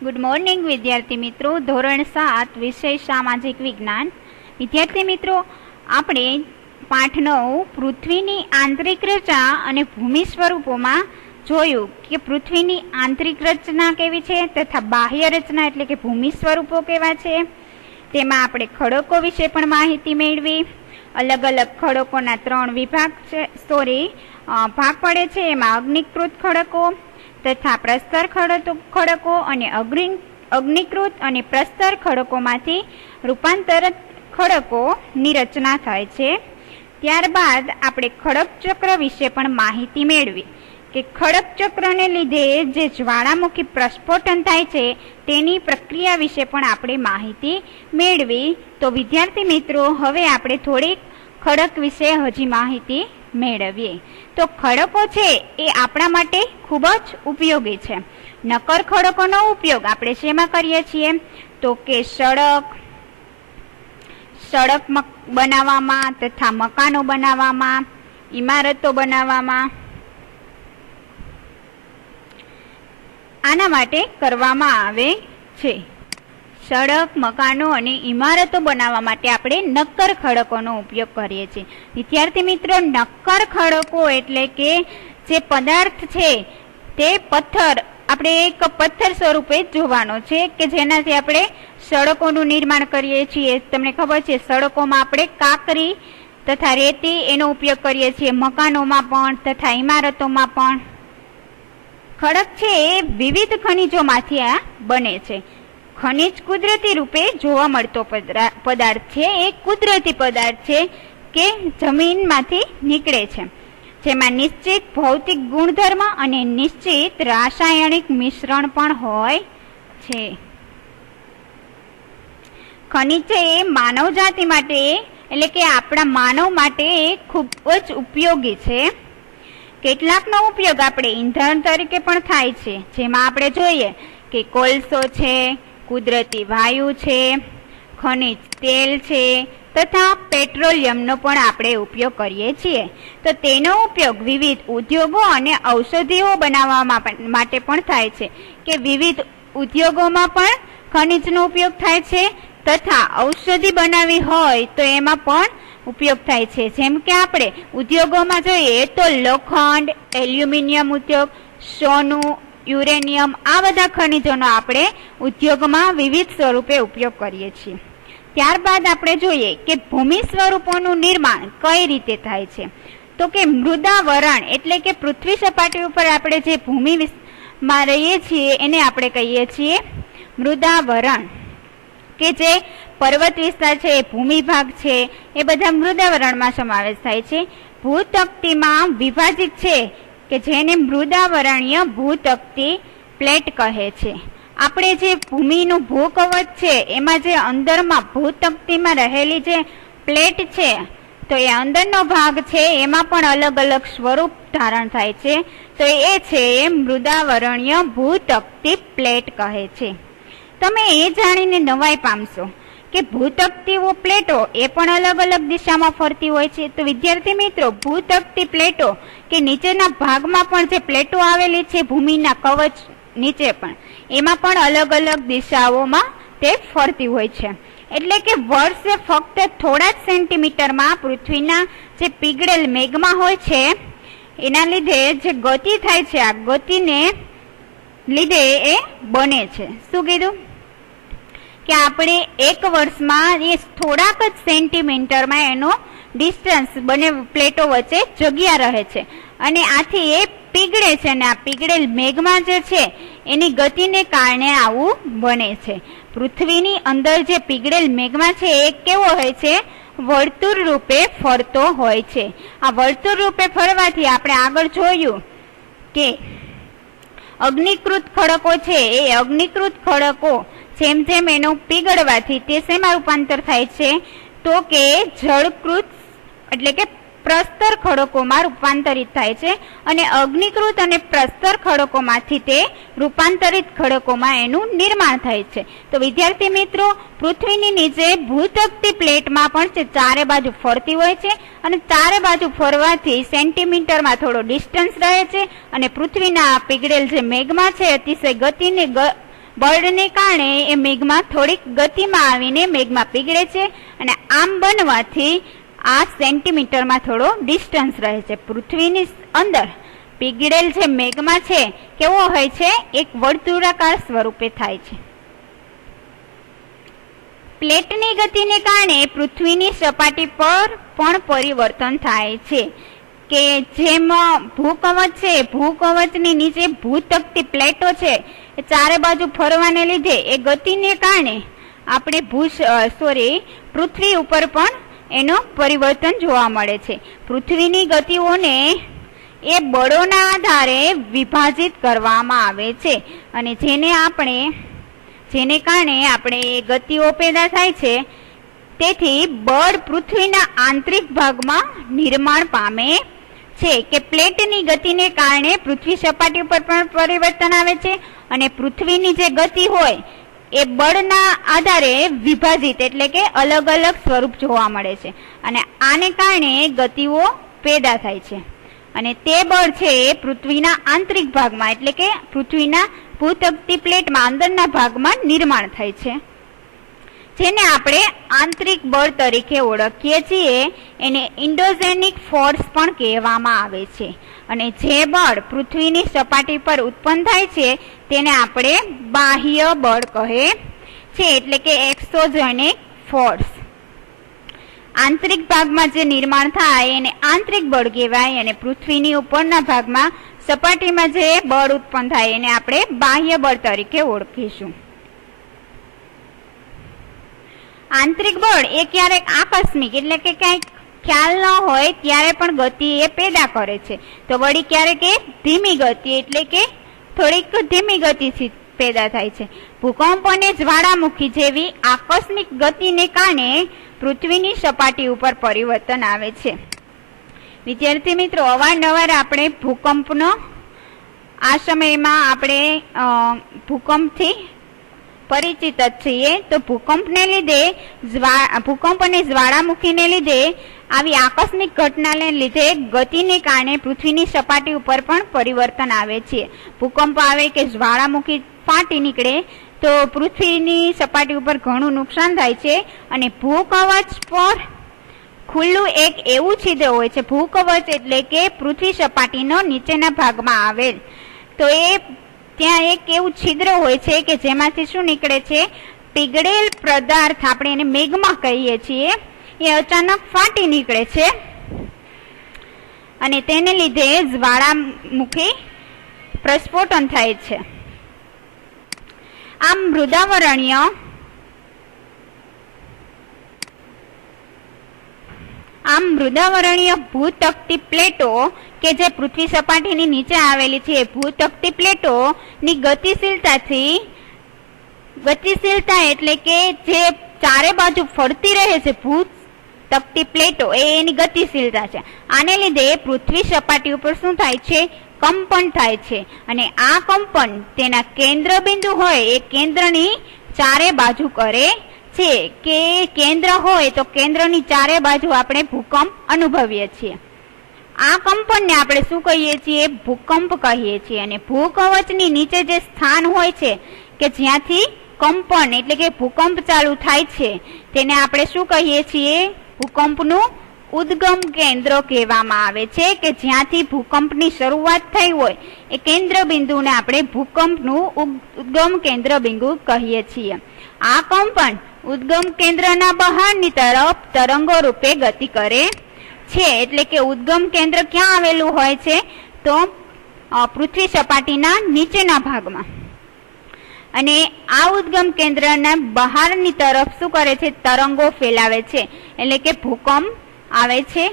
Good morning विद्यार्थी मित्रों। धोरण 7 विषय सामाजिक विज्ञान। विद्यार्थी मित्रों, આપણે પાઠ 9 પૃથ્વીની આંતરિક રચના અને ભૂમિ સ્વરૂપોમાં જોયું કે પૃથ્વીની આંતરિક રચના કેવી છે તથા બાહ્ય રચના એટલે કે ભૂમિ સ્વરૂપો કેવા છે। તેમાં આપણે ખડકો વિશે પણ માહિતી મેળવી। અલગ અલગ ખડકોના 3 વિભાગ છે ભાગ પડે છે। એમાં અગ્નિકૃત ખડકો તથા પ્રસ્તર ખડકો અને અગ્નિકૃત અને પ્રસ્તર ખડકોમાંથી રૂપાંતરિત ખડકોની રચના થાય છે। ત્યારબાદ આપણે ખડક ચક્ર વિશે પણ માહિતી મેળવી કે ખડક ચક્રને લીધે જે જ્વાળામુખી પ્રસ્ફોટન થાય છે તેની પ્રક્રિયા વિશે પણ આપણે માહિતી મેળવી। તો વિદ્યાર્થી મિત્રો, હવે આપણે થોડીક ખડક વિશે હજી માહિતી મેળવીએ। તો ખડકો છે એ આપણા માટે ખૂબ જ ઉપયોગી છે। નક્કર ખડકોનો ઉપયોગ આપણે શેમાં કરીએ છીએ તો કે સડક બનાવવામાં તથા મકાનો બનાવવામાં, ઇમારતો બનાવવામાં આના માટે કરવામાં આવે છે। સડક, મકાનો અને ઇમારતો બનાવવા માટે આપણે નક્કર ખડકોનો ઉપયોગ કરીએ છીએ। વિદ્યાર્થી મિત્રો, નક્કર ખડકો એટલે કે જે પદાર્થ છે તે આપણે એક પથ્થર સ્વરૂપે જોવાનો છે કે જેનાથી આપણે સડકોનું નિર્માણ કરીએ છીએ। તમને ખબર છે, સડકોમાં આપણે કાંકરી તથા રેતી એનો ઉપયોગ કરીએ છીએ, મકાનોમાં પણ તથા ઇમારતોમાં પણ। ખડક છે એ વિવિધ ખનિજોમાંથી આ બને છે। ખનિજ કુદરતી રૂપે જોવા મળતો પદાર્થ છે। એ કુદરતી પદાર્થ છે કે જમીનમાંથી નીકળે છે, જેમાં નિશ્ચિત ભૌતિક ગુણધર્મ અને નિશ્ચિત રાસાયણિક મિશ્રણ પણ હોય છે। ખનિજ છે એ માનવ જાતિ માટે એટલે કે આપણા માનવ માટે ખૂબ જ ઉપયોગી છે। કેટલાકનો ઉપયોગ આપણે ઈંધણ તરીકે પણ થાય છે, જેમાં આપણે જોઈએ કે કોલસો છે, કુદરતી વાયુ છે, ખનિજ તેલ છે તથા પેટ્રોલિયમનો પણ આપણે ઉપયોગ કરીએ છીએ। તો તેનો ઉપયોગ વિવિધ ઉદ્યોગો અને ઔષધિઓ બનાવવા માટે પણ થાય છે કે વિવિધ ઉદ્યોગોમાં પણ ખનિજનો ઉપયોગ થાય છે તથા ઔષધિ બનાવી હોય તો એમાં પણ ઉપયોગ થાય છે। જેમ કે આપણે ઉદ્યોગોમાં જોઈએ તો લોખંડ, એલ્યુમિનિયમ ઉદ્યોગ, સોનું, યુરેનિયમ આ બધા ખનિજોનો આપણે ઉદ્યોગમાં વિવિધ સ્વરૂપે ઉપયોગ કરીએ છીએ। ત્યારબાદ આપણે જોઈએ કે ભૂમિ સ્વરૂપોનું નિર્માણ કઈ રીતે થાય છે તો કે મૃદાવરણ એટલે કે પૃથ્વી સપાટી ઉપર આપણે જે ભૂમિમાં રહીએ છીએ એને આપણે કહીએ છીએ મૃદાવરણ। કે જે પર્વત વિસ્તાર છે, ભૂમિભાગ છે, એ બધા મૃદાવરણમાં સમાવેશ થાય છે। ભૂતકતીમાં વિભાજિત છે કે જેને મૃદાવરણીય ભૂતકતી પ્લેટ કહે છે। આપણે જે ભૂમિનું ભૂકવચ છે એમાં જે અંદરમાં ભૂતકતીમાં રહેલી જે પ્લેટ છે તો એ અંદરનો ભાગ છે એમાં પણ અલગ અલગ સ્વરૂપ ધારણ થાય છે, તો એ છે મૃદાવરણીય ભૂતકતી પ્લેટ કહે છે। તમે એ જાણીને નવાઈ પામશો કે ભૂતકતીઓ પ્લેટો એ પણ અલગ અલગ દિશામાં ફરતી હોય છે। તો વિદ્યાર્થી મિત્રો, ભૂતકતી પ્લેટો કે નીચેના ભાગમાં પણ જે પ્લેટો આવેલી છે ભૂમિના કવચ નીચે પણ એમાં પણ અલગ અલગ દિશાઓમાં તે ફરતી હોય છે। એટલે કે વર્ષે ફક્ત થોડા જ સેન્ટીમીટરમાં પૃથ્વીના જે પીગળેલ મેઘમાં હોય છે એના લીધે જે ગતિ થાય છે આ ગતિને લીધે એ બને છે। શું કીધું કે આપણે એક વર્ષમાં એ થોડાક જ સેન્ટીમીટરમાં એનો ડિસ્ટન્સ બંને પ્લેટો વચ્ચે જગ્યા રહે છે અને આથી એ પીગળે છે અને આ પીગળેલ મેઘમાં જે છે એની ગતિને કારણે આવું બને છે। પૃથ્વીની અંદર જે પીગળેલ મેઘમાં છે એ કેવો હોય છે? વર્તુળ રૂપે ફરતો હોય છે। આ વર્તુળ રૂપે ફરવાથી આપણે આગળ જોયું કે અગ્નિકૃત ખડકો છે એ અગ્નિકૃત ખડકો જેમ જેમ એનો પીગળવાથી તે શેમાં રૂપાંતર થાય છે તો કે જળકૃત એટલે કે પ્રસ્તર ખડકોમાં રૂપાંતરિત થાય છે અને અગ્નિકૃત અને પ્રસ્તર ખડકોમાંથી તે રૂપાંતરિત ખડકોમાં એનું નિર્માણ થાય છે। તો વિદ્યાર્થી મિત્રો, પૃથ્વીની નીચે ભૂતકતી પ્લેટમાં પણ તે ચારે બાજુ ફરતી હોય છે અને ચારે બાજુ ફરવાથી સેન્ટીમીટરમાં થોડો ડિસ્ટન્સ રહે છે અને પૃથ્વીના પીગળેલ જે મેઘમાં છે અતિશય ગતિને બળને કારણે એ મેઘમાં થોડીક ગતિમાં આવીને મેઘમાં પીગળે છે અને આમ બનવાથી આ સેન્ટીમીટરમાં થોડો ડિસ્ટન્સ રહે છે. પૃથ્વીની અંદર પીગળેલ જે મેઘમાં છે કેવો હોય છે, એક વર્તુળાકાર સ્વરૂપે થાય છે. પ્લેટની ગતિને કારણે પૃથ્વીની સપાટી પર પણ પરિવર્તન થાય છે કે જેમ ભૂકવચ છે, ભૂકવચની નીચે ભૂતકતી પ્લેટો છે એ ચારે બાજુ ફરવાને લીધે એ ગતિને કારણે આપણે પૃથ્વી ઉપર પણ એનો પરિવર્તન જોવા મળે છે. પૃથ્વીની ગતિઓને એ બળોના આધારે વિભાજિત કરવામાં આવે છે અને જેને કારણે આપણે એ ગતિઓ પેદા થાય છે. તેથી બળ પૃથ્વીના આંતરિક ભાગમાં નિર્માણ પામે છે કે પ્લેટની ગતિને કારણે પૃથ્વી સપાટી ઉપર પણ પરિવર્તન આવે છે અને પૃથ્વીની જે ગતિ હોય એ બળના આધારે વિભાજિત એટલે કે અલગ અલગ સ્વરૂપ જોવા મળે છે અને આને કારણે ગતિઓ પેદા થાય છે. અને તે બળ છે એ પૃથ્વીના આંતરિક ભાગમાં એટલે કે પૃથ્વીના ભૂતકતી પ્લેટમાં અંદરના ભાગમાં નિર્માણ થાય છે, જેને આપણે આંતરિક બળ તરીકે ઓળખીએ છીએ. એને ઇન્ડોજેનિક ફોર્સ પણ કહેવામાં આવે છે. અને જે બળ પૃથ્વીની સપાટી પર ઉત્પન્ન થાય છે તેને આપણે બાહ્ય બળ કહે છે એટલે કે એક્સોજેનિક ફોર્સ. આંતરિક ભાગમાં જે નિર્માણ થાય એને આંતરિક બળ કહેવાય અને પૃથ્વીની ઉપરના ભાગમાં સપાટીમાં જે બળ ઉત્પન્ન થાય એને આપણે બાહ્ય બળ તરીકે ઓળખીશું. આંતરિક બળ એ ક્યારેક આકસ્મિક એટલે કે કંઈક ખ્યાલ ન હોય ત્યારે પણ ગતિ એ પેદા કરે છે, તો વળી ક્યારેક એ ધીમી ગતિ એટલે કે થોડીક ધીમી ગતિથી પેદા થાય છે. ભૂકંપ અને જ્વાળામુખી જેવી આકસ્મિક ગતિને કારણે પૃથ્વીની સપાટી ઉપર પરિવર્તન આવે છે. વિદ્યાર્થી મિત્રો, અવારનવાર આપણે ભૂકંપનો આ સમયમાં આપણે ભૂકંપથી પરિચિત જ છીએ. તો ભૂકંપને લીધે ભૂકંપ અને જ્વાળામુખીને લીધે આવી આકસ્મિક ઘટનાને લીધે ગતિને કારણે પૃથ્વીની સપાટી ઉપર પણ પરિવર્તન આવે છે. ભૂકંપ આવે કે જ્વાળામુખી ફાટી નીકળે તો પૃથ્વીની સપાટી ઉપર ઘણું નુકસાન થાય છે અને ભૂકવચ પર ખુલ્લું એક એવું છિદ્ર હોય છે. ભૂકવચ એટલે કે પૃથ્વી સપાટીનો નીચેના ભાગમાં આવેલ તો એ ત્યાં એક એવું છિદ્ર હોય છે કે જેમાંથી શું નીકળે છે, પીગળેલ પદાર્થ, આપણે એને મેઘમાં કહીએ છીએ, એ અચાનક ફાટી નીકળે છે અને તેને લીધે જ્વાળામુખી પ્રસ્ફોટન થાય છે. આમ મૃદાવરણીય ભૂતકતી પ્લેટો કે જે પૃથ્વી સપાટીની નીચે આવેલી છે, ભૂતકતી પ્લેટોની ગતિશીલતા એટલે કે જે ચારે બાજુ ફરતી રહે છે ભૂતકતી પ્લેટો એની ગતિશીલતા છે. આને લીધે પૃથ્વી સપાટી ઉપર શું થાય છે, કંપન થાય છે અને આ કંપન તેના કેન્દ્ર બિંદુ હોય એ કેન્દ્રની ચારે બાજુ કરે છે કે કેન્દ્ર હોય તો કેન્દ્રની ચારે બાજુ આપણે ભૂકંપ અનુભવીએ છીએ. આ કંપનને આપણે શું કહીએ છીએ, ભૂકંપ કહીએ છીએ. અને ભૂકવચની નીચે જે સ્થાન હોય છે કે જ્યાંથી કંપન એટલે કે ભૂકંપ ચાલુ થાય છે તેને આપણે શું કહીએ છીએ, ભૂકંપનું ઉદ્ગમ કેન્દ્ર કહેવામાં આવે છે કે જ્યાંથી ભૂકંપની શરૂઆત થઈ હોય એ કેન્દ્ર બિંદુને આપણે ભૂકંપનું ઉદ્ગમ કેન્દ્ર બિંદુ કહીએ છીએ. આ કંપન ઉદ્ગમ કેન્દ્રના બહારની તરફ તરંગો રૂપે ગતિ કરે છે. એટલે કે ઉદ્ગમ કેન્દ્ર ક્યાં આવેલું હોય છે, તો પૃથ્વી સપાટીના નીચેના ભાગમાં. અને આ ઉદ્ગમ કેન્દ્રના બહારની તરફ શું કરે છે, તરંગો ફેલાવે છે એટલે કે ભૂકંપ આવે છે.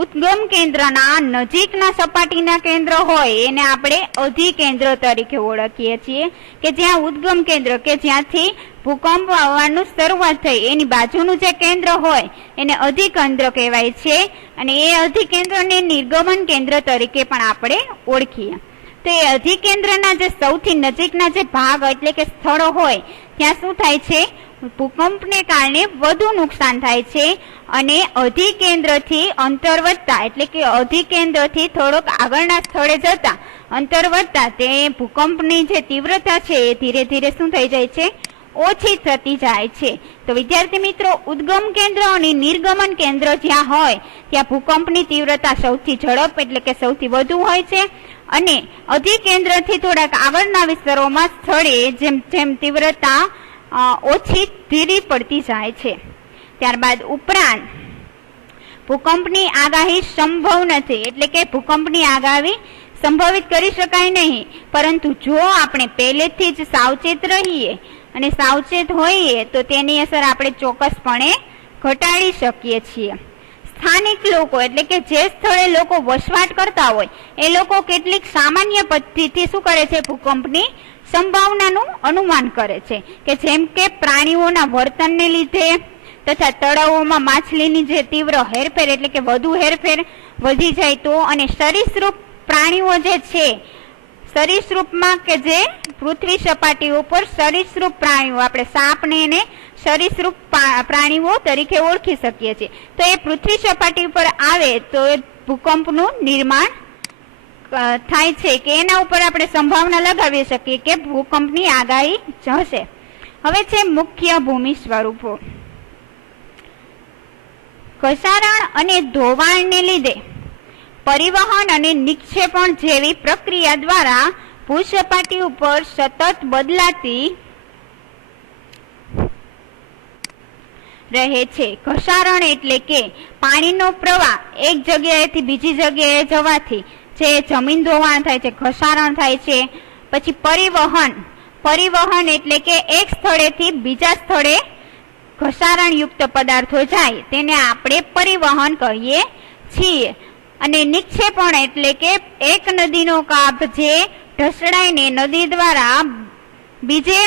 ઉદ્ગમ કેન્દ્રના નજીકના સપાટીના કેન્દ્ર હોય એને આપણે અધિકેન્દ્ર તરીકે ઓળખીએ છીએ કે જ્યાં ઉદ્ગમ કેન્દ્ર કે જ્યાંથી ભૂકંપ આવવાનું શરૂઆત થઈ એની બાજુનું જે કેન્દ્ર હોય એને અધિકેન્દ્ર કહેવાય છે અને એ અધિકેન્દ્રને નિર્ગમન કેન્દ્ર તરીકે પણ આપણે ઓળખીએ. તો એ અધિકેન્દ્રના જે સૌથી નજીકના જે ભાગ એટલે કે સ્થળો હોય ત્યાં શું થાય છે, ભૂકંપને કારણે વધુ નુકસાન થાય છે અને અધિકેન્દ્રથી અંતર વધતા એટલે કે અધિકેન્દ્રથી થોડોક આગળના સ્થળે જતા અંતર વધતા તે ભૂકંપની જે તીવ્રતા છે એ ધીરે ધીરે શું થઈ જાય છે, ઓછી થતી જાય છે. તો વિદ્યાર્થી મિત્રો, ઉદ્ગમ કેન્દ્ર અને નિર્ગમન કેન્દ્ર જ્યાં હોય ત્યાં ભૂકંપની તીવ્રતા સૌથી ઝડપ એટલે કે સૌથી વધુ હોય છે અને અધિકેન્દ્રથી થોડાક આગળના વિસ્તારોમાં સ્થળે જેમ જેમ તીવ્રતા ઓછી ધીરી પડતી જાય છે. ત્યારબાદ ઉપરાંત ભૂકંપની આગાહી સંભવ નથી એટલે કે ભૂકંપની આગાહી સંભવિત કરી શકાય નહીં, પરંતુ જો આપણે પહેલેથી જ સાવચેત રહીએ અને સાવચેત હોઈએ તો તેની અસર આપણે ચોક્કસપણે ઘટાડી શકીએ છીએ. સ્થાનિક લોકો એટલે કે જે સ્થળે લોકો વસવાટ કરતા હોય એ લોકો કેટલીક સામાન્ય પદ્ધતિથી શું કરે છે, ભૂકંપની સંભાવનાનું અનુમાન કરે છે કે જેમ કે પ્રાણીઓના વર્તનને લીધે તથા તળાવોમાં માછલીની જે તીવ્ર હેરફેર એટલે કે વધુ હેરફેર વધી જાય તો, અને સરીસૃપ પ્રાણીઓ જે છે સરીસૃપમાં કે જે પૃથ્વી સપાટી ઉપર સરીસૃપ પ્રાણીઓ આપણે સાપને એને સરીસૃપ પ્રાણીઓ તરીકે ઓળખી શકીએ છીએ. તો એ પૃથ્વી સપાટી ઉપર આવે તો ભૂકંપનું નિર્માણ થાય છે કે એના ઉપર આપણે સંભાવના લગાવી શકીએ કે ભૂકંપની આગાહી હશે. હવે છે મુખ્ય ભૂમિ સ્વરૂપો. ઘસારણ અને ધોવાણને લીધે પરિવહન અને નિક્ષેપણ જેવી પ્રક્રિયા દ્વારા ભૂસપાટી ઉપર સતત બદલાતી રહે છે. ઘસારણ એટલે કે પાણીનો પ્રવાહ એક જગ્યાએથી બીજી જગ્યાએ જવાથી જે જમીન ધોવાણ થાય છે, ઘસારણ થાય છે. પછી પરિવહન એટલે કે એક સ્થળેથી બીજા સ્થળે ઘસારણ યુક્ત પદાર્થો જાય તેને આપણે પરિવહન કહીએ છીએ. અને નિક્ષેપણ એટલે કે એક નદીનો કાપ જે ઢસડાઈને નદી દ્વારા બીજે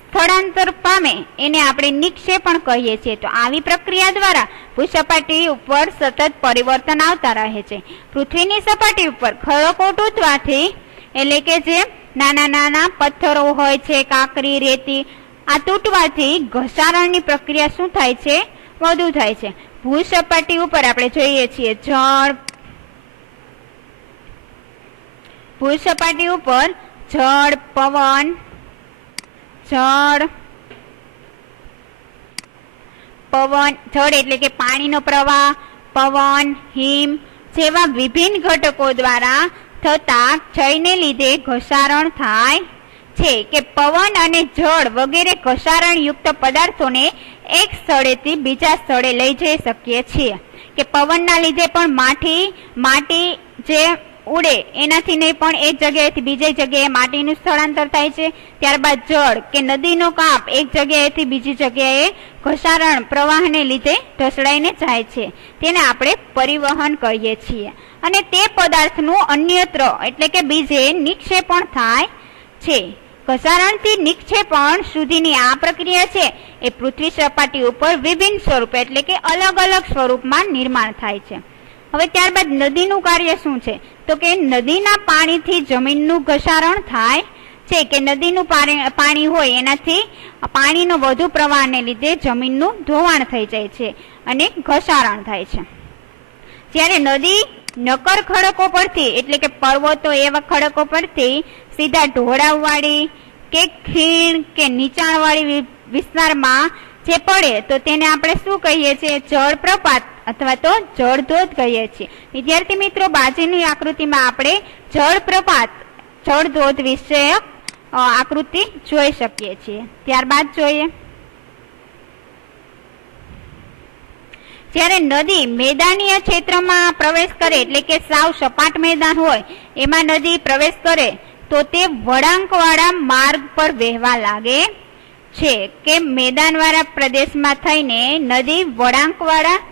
સ્થળાંતર પામે એને આપણે નિક્ષેપણ કહીએ છીએ. તો આવી પ્રક્રિયા દ્વારા ભૂસપાટી ઉપર સતત પરિવર્તન આવતા રહે છે. પૃથ્વીની સપાટી ઉપર ખડકો તૂટવાથી એટલે કે જે નાના નાના પથ્થરો હોય છે, કાંકરી, રેતી, આ તૂટવાથી ઘસારણની પ્રક્રિયા શું થાય છે, વધુ થાય છે. ભૂસપાટી ઉપર આપણે જોઈએ છીએ જળ, ભૂસપાટી ઉપર જળ, પવન, જળ એટલે કે પાણીનો પ્રવાહ, પવન, હિમ જેવા વિભિન્ન ઘટકો દ્વારા થતા ક્ષયને લીધે ઘસારણ થાય છે કે પવન અને જળ વગેરે ઘસારણ યુક્ત પદાર્થોને એક સ્થળેથી બીજા સ્થળે લઈ જઈ શકીએ છીએ. કે પવનના લીધે પણ માટી જે ઉડે એનાથી નહીં પણ એક જગ્યાએથી બીજી જગ્યાએ માટીનું સ્થળાંતર થાય છે. ત્યારબાદ જળ કે નદીનો કાપ એક જગ્યાએથી બીજી જગ્યાએ ઘસારણ પ્રવાહને લીધે ઢસડાઈને જાય છે, તેને આપણે પરિવહન કહીએ છીએ. અને તે પદાર્થનું અન્યત્ર એટલે કે બીજે નિક્ષેપણ થાય છે. ઘસારણથી નિક્ષેપણ સુધીની આ પ્રક્રિયા છે એ પૃથ્વી સપાટી ઉપર વિભિન્ન સ્વરૂપ એટલે કે અલગ અલગ સ્વરૂપમાં નિર્માણ થાય છે. હવે ત્યારબાદ નદીનું કાર્ય શું છે, તો કે નદીના પાણીથી જમીનનું ઘસારણ થાય છે કે નદીનું પાણી હોય એનાથી પાણીનો વધુ પ્રવાહને લીધે જમીનનું ધોવાણ થઈ જાય છે અને ઘસારણ થાય છે. જ્યારે નદી નક્કર ખડકો પરથી એટલે કે પર્વતો એવા ખડકો પરથી સીધા ઢોળાવવાળી કે ખીણ કે નીચાણવાળી વિસ્તારમાં જે પડે તો તેને આપણે શું કહીએ છીએ, જળપ્રપાત અથવા તો જળધોધ કહીએ છીએ. વિદ્યાર્થી મિત્રો, બાજુની આકૃતિમાં આપણે જળપ્રપાત જળધોધ વિશે આકૃતિ જોઈ શકીએ છીએ. ત્યારબાદ જોઈએ, જ્યારે નદી મેદાનીય ક્ષેત્રમાં પ્રવેશ કરે એટલે કે સાવ સપાટ મેદાન હોય એમાં નદી પ્રવેશ કરે તો તે વળાંકવાળા માર્ગ પર વહેવા લાગે છે. કે મેદાનવાળા પ્રદેશમાં થઈને નદી વળાંકવાળા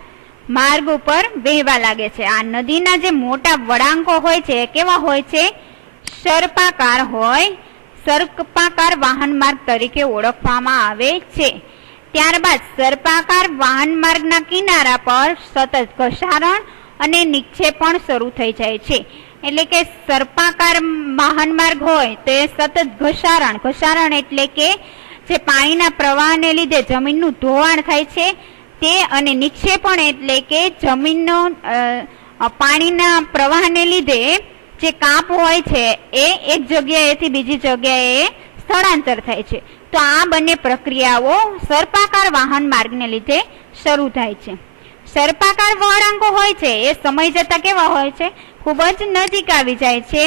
માર્ગ ઉપર વહેવા લાગે છે. આ નદીના જે મોટા વળાંકો હોય છે કેવા હોય છે, સર્પાકાર હોય, સર્પાકાર વાહન માર્ગ તરીકે ઓળખવામાં આવે છે. ત્યારબાદ સર્પાકાર વાહન માર્ગના કિનારા પર સતત ઘસારણ અને નિક્ષેપણ શરૂ થઈ જાય છે. એટલે કે સર્પાકાર વાહન માર્ગ હોય તો એ સતત ઘસારણ એટલે કે જે પાણીના પ્રવાહને લીધે જમીનનું ધોવાણ થાય છે તે, અને નિક્ષેપણ એટલે કે જમીનનો પાણીના પ્રવાહને લીધે જે કાપ હોય છે એ એક જગ્યાએથી બીજી જગ્યાએ સ્થળાંતર થાય છે. તો આ બંને પ્રક્રિયાઓ સર્પાકાર વાહન માર્ગને લીધે શરૂ થાય છે. સર્પાકાર વળાંકો હોય છે એ સમય જતા કેવા હોય છે? ખૂબ જ નજીક આવી જાય છે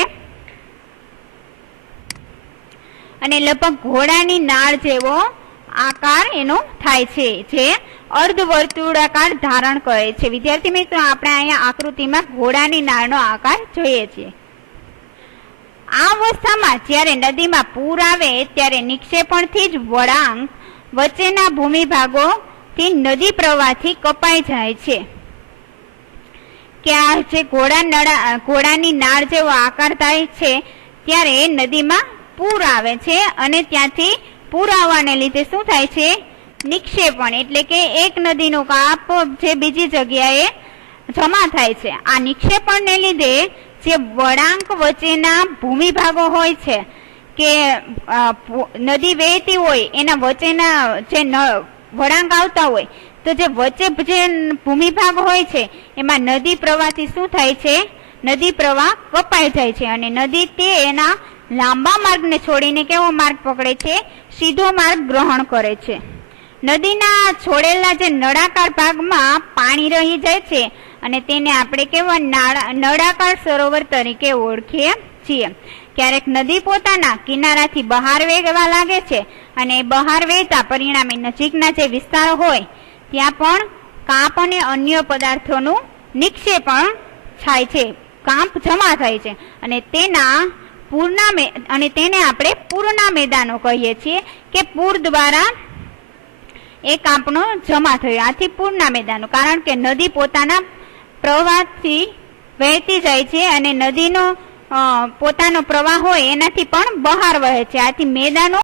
અને લગભગ ઘોડાની નાળ જેવો આકાર એનો થાય છે, જે અર્ધવર્તુળાકાર ધારણ કરે છે. વિદ્યાર્થી મિત્રો, આપણે અહીંયા આકૃતિમાં ઘોડાની નાળનો આકાર જોઈએ છીએ. આ અવસ્થામાં જ્યારે નદીમાં પૂર આવે ત્યારે નિક્ષેપણથી જ વળાંક વચ્ચેના ભૂમિભાગોથી નદી પ્રવાહથી કપાઈ જાય છે. કે આ જે ઘોડાની નાળ જેવો આકાર થાય છે ત્યારે નદીમાં પૂર આવે છે અને ત્યાંથી પૂર આવવાને લીધે શું થાય છે? નિક્ષેપણ એટલે કે એક નદીનો કાપ જે બીજી જગ્યાએ જમા થાય છે. આ નિક્ષેપણને લીધે જે વળાંક વચ્ચેના ભૂમિભાગો હોય છે કે નદી વહેતી હોય એના વચ્ચેના જે વળાંક આવતા હોય, તો જે વચ્ચે જે ભૂમિભાગ હોય છે એમાં નદી પ્રવાહથી શું થાય છે? નદી પ્રવાહ કપાઈ જાય છે અને નદી તે એના લાંબા માર્ગને છોડીને કેવો માર્ગ પકડે છે? સીધો માર્ગ ગ્રહણ કરે છે. નદીના છોડેલા જે નળાકાર ભાગમાં પાણી રહી જાય છે અને તેને આપણે કેવા નળાકાર સરોવર તરીકે ઓળખીએ છીએ. ક્યારેક નદી પોતાના કિનારાથી બહાર વહેવા લાગે છે અને બહાર વહેતા પરિણામે નજીકના જે વિસ્તારો હોય ત્યાં પણ કાંપ અને અન્ય પદાર્થોનું નિક્ષેપણ થાય છે, કાંપ જમા થાય છે અને તેને આપણે પૂરના મેદાનો કહીએ છીએ કે પૂર દ્વારા એ કાંપનો જમા થયો. આથી પૂરના મેદાનો, કારણ કે નદી પોતાના પ્રવાહથી વહેતી જાય છે અને નદીનો પોતાનો પ્રવાહ હોય એનાથી પણ બહાર વહે છે. આથી મેદાનો